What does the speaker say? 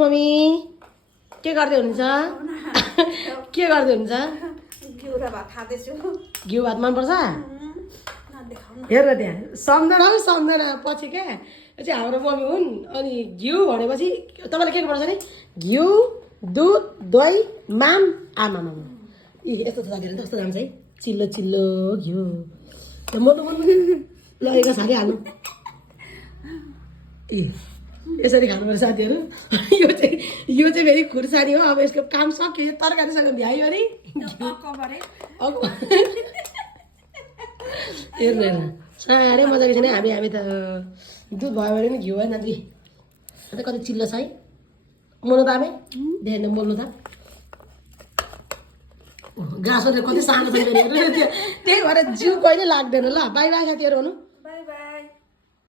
mummy के गर्दै हुनुहुन्छ के गर्दै हुनुहुन्छ घिउ भात मनपर्छ हेर त्यहाँ सम्झना पछि क्या यो चाहिँ हाम्रो मम्मी हुन् अनि घिउ भनेपछि तपाईँलाई के गर्नुपर्छ नि घिउ दुध दही माम आमामा यस्तो साथीहरू कस्तो जान्छ है चिल्लो चिल्लो घिउ मोल्नु लगेको साथी हाल्नु यसरी खानुपर्छ साथीहरू यो चाहिँ फेरि खुर्सानी हो अब यसको काम सक्यो तरकारीसँग भ्यायो अरे हेर्नु हेर्नु साह्रै मजाको छैन हामी त दुध भयो भने पनि घिउ होइन दिदी अन्त कति चिल्लो छ है मोल्नु त आमे देख्नु मोल्नु त गाँसो कति सानो छ त्यही भएर जिउ कहिले लाग्दैन ल बाई बाई साथीहरू भनौँ